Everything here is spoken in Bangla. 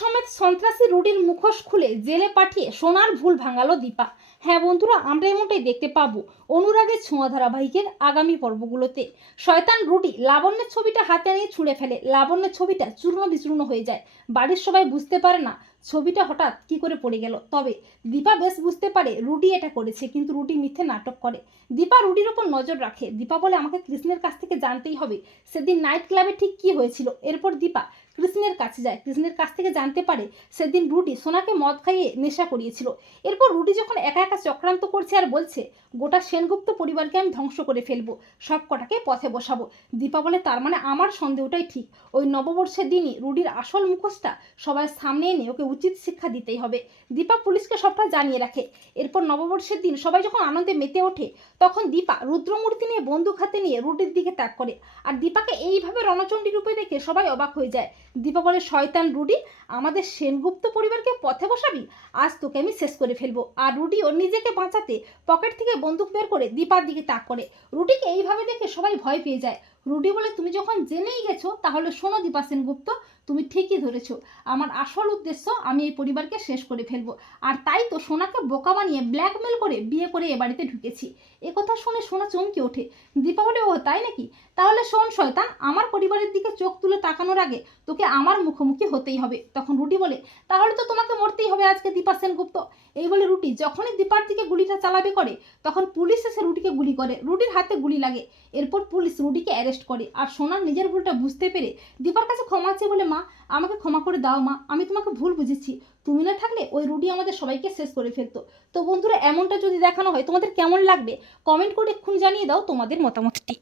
সমেত সন্ত্রাসী রুডির মুখোশ খুলে জেলে পাঠিয়ে সোনার ভুল ভাঙালো দীপা। হ্যাঁ বন্ধুরা, আমরা এমনটাই দেখতে পাবো অনুরাগের ছোঁয়া ধারাবাহিকের আগামী পর্বগুলোতে। শয়তান রুডি লাবণ্যের ছবিটা হাতে নিয়ে ছুঁড়ে ফেলে। লাবণ্যের ছবিটা চূর্ণ বিচূর্ণ হয়ে যায়। বাড়ির সবাই বুঝতে পারে না ছবিটা হঠাৎ কি করে পড়ে গেল। তবে দীপা বেশ বুঝতে পারে রুডি এটা করেছে, কিন্তু রুডি মিথ্যে নাটক করে। দীপা রুডির ওপর নজর রাখে। দীপা বলে, আমাকে কৃষ্ণের কাছ থেকে জানতেই হবে, সেদিন নাইট ক্লাবে ঠিক কি হয়েছিল? এরপর দীপা কৃষ্ণের কাছে যায়। কৃষ্ণের কাছ থেকে জানতে পারে সেদিন রুটি সোনাকে মদ খাইয়ে নেশা করিয়েছিল। এরপর রুটি যখন একা একা চক্রান্ত করছে আর বলছে, গোটা সেনগুপ্ত পরিবারকে আমি ধ্বংস করে ফেলব, সব কটাকে পথে বসাবো। দীপা বলে, তার মানে আমার সন্দেহটাই ঠিক। ওই নববর্ষের দিনই রুডির আসল মুখোশটা সবার সামনে এনে ওকে উচিত শিক্ষা দিতেই হবে। দীপা পুলিশকে সবটা জানিয়ে রাখে। এরপর নববর্ষের দিন সবাই যখন আনন্দে মেতে ওঠে, তখন দীপা রুদ্রমূর্তি নিয়ে বন্দুক হাতে নিয়ে রুটির দিকে ত্যাগ করে। আর দীপাকে এইভাবে রণচণ্ডী রূপে দেখে সবাই অবাক হয়ে যায়। দীপা বলে, শয়তান রুডি, আমাদের সেনগুপ্ত পরিবারকে পথে বসাবি? আজ তোকে আমি শেষ করে ফেলব। আর রুডি ও নিজেকে বাঁচাতে পকেট থেকে বন্দুক বের করে দীপার দিকে তাক করে। রুডিকে এইভাবে দেখে সবাই ভয় পেয়ে যায়। রুডি বলে, তুমি যখন জেনেই গেছো, তাহলে শোনো দীপা সেনগুপ্ত তুমি ঠিকই ধরেছ। আমার আসল উদ্দেশ্য আমি এই পরিবারকে শেষ করে ফেলব। আর তাই তো সোনাকে বোকা বানিয়ে ব্ল্যাকমেল করে বিয়ে করে এ বাড়িতে ঢুকেছি। কথা শুনে সোনা চমকে ওঠে। দীপাবলি, ও তাই নাকি? তাহলে শোন শয়তান, আমার পরিবারের দিকে চোখ তুলে তাকানোর আগে তোকে আমার মুখোমুখি হতেই হবে। তখন রুটি বলে, তাহলে তো তোমাকে মরতেই হবে আজকে দীপা সেনগুপ্ত। এই বলে রুটি যখনই দীপার দিকে গুলিটা চালাবে করে, তখন পুলিশ এসে রুটিকে গুলি করে। রুটির হাতে গুলি লাগে। এরপর পুলিশ রুটিকে অ্যারেস্ট করে। আর সোনার নিজের ভুলটা বুঝতে পেরে দীপার কাছে ক্ষমা চেয়ে বলে, মা আমাকে ক্ষমা করে দাও মা, আমি তোমাকে ভুল বুঝেছি। তুমি না থাকলে ওই রুডি আমাদের সবাইকে শেষ করে ফেলতো। তো বন্ধুরা, এমনটা যদি দেখানো হয় তোমাদের কেমন লাগবে? কমেন্ট করে এক্ষুনি জানিয়ে দাও তোমাদের মতামতটি।